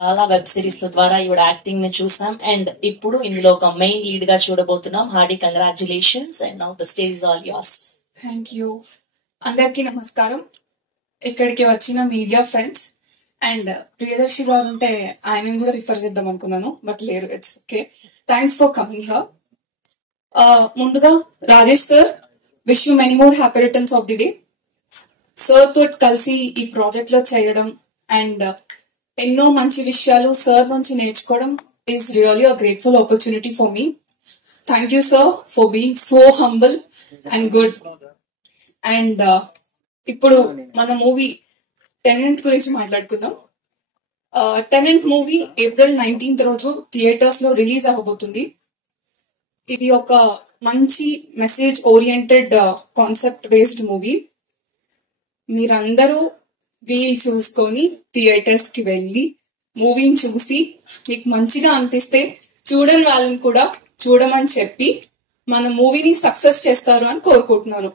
చాలా web series ల ద్వారా ఈవిడ యాక్టింగ్ ని చూసాం అండ్ ఇప్పుడు ఇందులో ఒక మెయిన్ లీడ్ గా చూడబోతున్నాం. Hearty congratulations and now the stage is all yours. Thank you. అందరికీ నమస్కారం. ఇక్కడికి వచ్చిన మీడియా ఫ్రెండ్స్ అండ్ ప్రియదర్శి గారు ఉంటే ఆయనను కూడా రిఫర్ చేద్దాం అనుకున్నాను, బట్ లేరు. It's okay. Thanks for coming here. ముందుగా Rajesh sir, wish you many more happy returns of the day. Sir తోటి కలిసి ఈ ప్రాజెక్ట్ లో చేయడం అండ్ ఎన్నో మంచి విషయాలు సార్ నుంచి నేర్చుకోవడం is really a grateful opportunity for me. Thank you sir for being so humble and good. And ఇప్పుడు మన మూవీ టెనెంట్ గురించి మాట్లాడుకుందాం. టెనెంట్ మూవీ April 19th రోజు థియేటర్స్ లో రిలీజ్ అవ్వబోతుంది. ఇది ఒక మంచి message oriented concept based movie. మీరందరూ వీలు చూసుకొని థియేటర్స్ కి వెళ్ళి మూవీని చూసి మీకు మంచిగా అనిపిస్తే చూడని వాళ్ళని కూడా చూడమని చెప్పి మన మూవీని సక్సెస్ చేస్తారు అని కోరుకుంటున్నాను.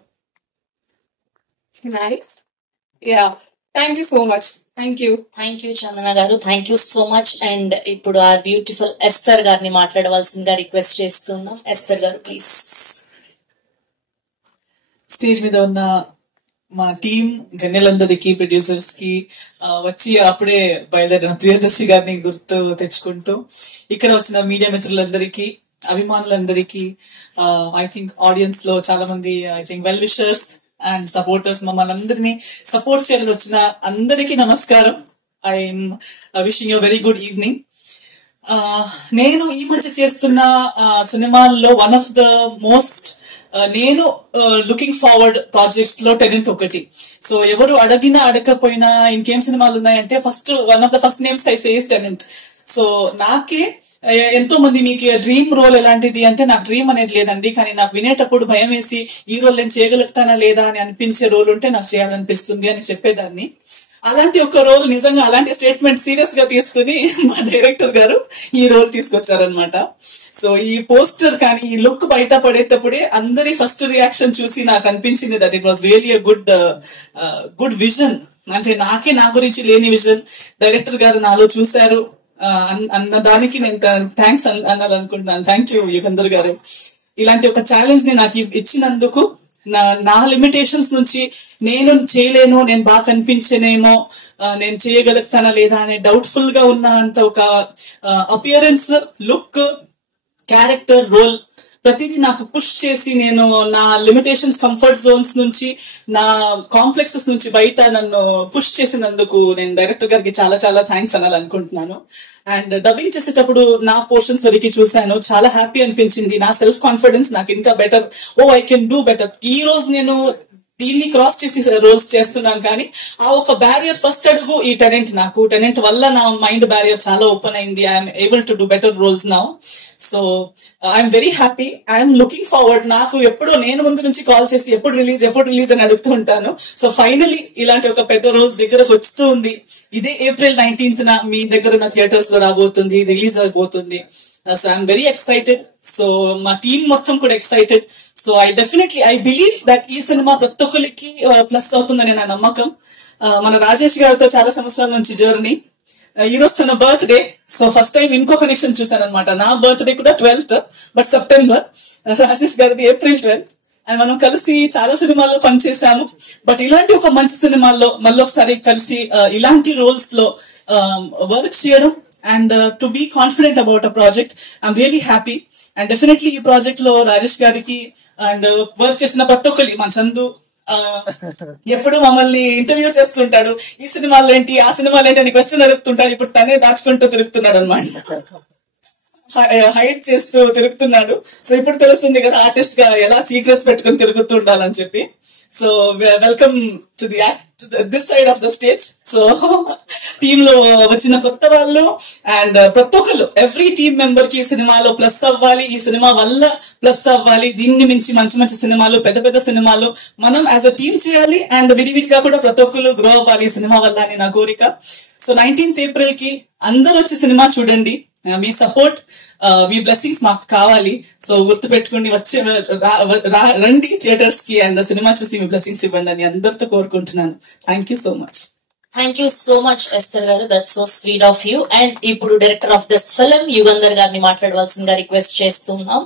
Thank you so much. Thank you Chandana గారు, thank you so much. And ఇప్పుడు ఆ బ్యూటిఫుల్ ఎస్తర్ గారిని మాట్లాడవలసిందిగా రిక్వెస్ట్ చేస్తున్నాం. ఎస్తర్ గారు ప్లీజ్. స్టేజ్ మీద ఉన్న మా టీం గణ్యులందరికీ, ప్రొడ్యూసర్స్ కి, వచ్చి అప్పుడే బయలుదేరిన ప్రియదర్శి గారిని గుర్తు తెచ్చుకుంటూ, ఇక్కడ వచ్చిన మీడియా మిత్రులందరికీ, అభిమానులందరికీ, ఐ థింక్ ఆడియన్స్ లో చాలా మంది I think well wishers and supporters, మమ్మల్ని అందరినీ సపోర్ట్ చేయాలని వచ్చిన అందరికీ నమస్కారం. I'm wishing you very good evening. నేను ఈ మధ్య చేస్తున్న సినిమాల్లో వన్ ఆఫ్ ద మోస్ట్ నేను లుకింగ్ ఫార్వర్డ్ ప్రాజెక్ట్స్ లో టెనెంట్ ఒకటి. సో ఎవరు అడిగినా అడగకపోయినా ఇంకేం సినిమాలు ఉన్నాయంటే one of the first names I says tenant. So నాకే ఎంతో మంది మీకు డ్రీమ్ రోల్ ఎలాంటిది అంటే, నాకు డ్రీమ్ అనేది లేదండి, కానీ నాకు వినేటప్పుడు భయం వేసి ఈ రోల్ నేను చేయగలుగుతానా లేదా అని అనిపించే రోల్ ఉంటే నాకు చేయాలనిపిస్తుంది అని చెప్పేదాన్ని. అలాంటి ఒక రోల్, నిజంగా అలాంటి స్టేట్మెంట్ సీరియస్ గా తీసుకుని మా డైరెక్టర్ గారు ఈ రోల్ తీసుకొచ్చారనమాట. సో ఈ పోస్టర్ కానీ ఈ లుక్ బయట పడేటప్పుడే అందరి ఫస్ట్ రియాక్షన్ చూసి నాకు అనిపించింది that it was really a good vision. అంటే నా గురించి లేని విజన్ డైరెక్టర్ గారు నాలో చూశారు అన్న దానికి నేను థ్యాంక్స్ అనాలనుకుంటున్నాను. థ్యాంక్ యూ యుగంధర్ గారు. ఇలాంటి ఒక ఛాలెంజ్ ని నాకు ఇచ్చినందుకు, నా లిమిటేషన్స్ నుంచి నేను చేయలేను, నేను బాగా కనిపించనేమో, నేను చేయగలుగుతానా లేదా అనే డౌట్ఫుల్ గా ఉన్న అంత ఒక అపియరెన్స్, లుక్, క్యారెక్టర్, రోల్ ప్రతిదీ నాకు పుష్ చేసి నేను నా లిమిటేషన్స్, కంఫర్ట్ జోన్స్ నుంచి, నా కాంప్లెక్సెస్ నుంచి బయట నన్ను పుష్ చేసినందుకు నేను డైరెక్టర్ గారికి చాలా చాలా థ్యాంక్స్ అనాలనుకుంటున్నాను. అండ్ డబ్బింగ్ చేసేటప్పుడు నా పోర్షన్స్ వరకు చూశాను, చాలా హ్యాపీ అనిపించింది. నా సెల్ఫ్ కాన్ఫిడెన్స్ నాకు ఇంకా better, I can do better. ఈ రోజు నేను దీన్ని క్రాస్ చేసి రోల్స్ చేస్తున్నాను, కానీ ఆ ఒక బ్యారియర్ ఫస్ట్ అడుగు ఈ టెనెంట్ వల్ల నా మైండ్ బ్యారియర్ చాలా ఓపెన్ అయింది. I'm able to do better roles now. So I'm very happy. I'm looking forward. నాకు ఎప్పుడో నేను ముందు నుంచి కాల్ చేసి ఎప్పుడు రిలీజ్ అని అడుగుతూ ఉంటాను. సో ఫైనలీ ఇలాంటి ఒక పెద్ద రోజు దగ్గరకు వస్తూ ఉంది. ఇదే April 19th మీ దగ్గర ఉన్న థియేటర్స్ లో రాబోతుంది, రిలీజ్ అయిపోతుంది. So I'm very excited. So మా టీం మొత్తం కూడా excited. So I believe that ఈ సినిమా ప్రతి ఒక్కరికి ప్లస్ అవుతుందని నా నమ్మకం. మన రాజేష్ గారితో చాలా సంవత్సరాల నుంచి జర్నీ. ఈ రోజు తన బర్త్డే. సో ఫస్ట్ టైం ఇంకో కనెక్షన్ చూసాను అనమాట. నా బర్త్డే కూడా 12th, బట్ సెప్టెంబర్. రాజేష్ గారిది April 12th. అండ్ మనం కలిసి చాలా సినిమాల్లో పనిచేసాము. బట్ ఇలాంటి ఒక మంచి సినిమాల్లో మళ్ళీ ఒకసారి కలిసి ఇలాంటి రోల్స్ లో వర్క్ చేయడం and to be confident about a project, I'm really happy. And definitely ఈ ప్రాజెక్ట్ లో రాజేష్ గారికి అండ్ వర్క్ చేసిన ప్రతి ఒక్కరి, మా చందు ఎప్పుడు మమ్మల్ని ఇంటర్వ్యూ చేస్తుంటాడు, ఈ సినిమాలో ఏంటి ఆ సినిమాలో ఏంటి అని క్వశ్చన్ అడుగుతుంటాడు. ఇప్పుడు తనే దాచుకుంటూ తిరుగుతున్నాడు అనమాట, హైడ్ చేస్తూ తిరుగుతున్నాడు. సో ఇప్పుడు తెలుస్తుంది కదా ఆర్టిస్ట్ గా ఎలా సీక్రెట్స్ పెట్టుకుని తిరుగుతుండాలని చెప్పి. So welcome to this side of the stage. So team లో వచ్చిన కొత్త వాళ్ళు అండ్ ప్రతి ఒక్కరు, ఎవ్రీ టీమ్ మెంబర్ కి ఈ సినిమాలో ప్లస్ అవ్వాలి, ఈ సినిమా వల్ల ప్లస్ అవ్వాలి. దీన్ని మించి మంచి మంచి సినిమాలు, పెద్ద పెద్ద సినిమాలు మనం యాజ్ అ టీమ్ చేయాలి అండ్ విడివిడిగా కూడా ప్రతి ఒక్కరు గ్రో అవ్వాలి ఈ సినిమా వల్ల అని నా కోరిక. సో 19th April అందరూ వచ్చి సినిమా చూడండి. మీ సపోర్ట్, మీ బ్లెస్సింగ్స్ మాకు కావాలి. సో గుర్తు పెట్టుకుని వచ్చే రండి థియేటర్స్ కి అండ్ సినిమా చూసి మీ బ్లెస్సింగ్స్ ఇవ్వండి అని అందరితో కోరుకుంటున్నాను. Thank you so much. Thank you so much Esther గారు, that so sweet of you. And ఇప్పుడు director of this film Yugandhar గారిని మాట్లాడవలసిందిగా రిక్వెస్ట్ చేస్తున్నాం.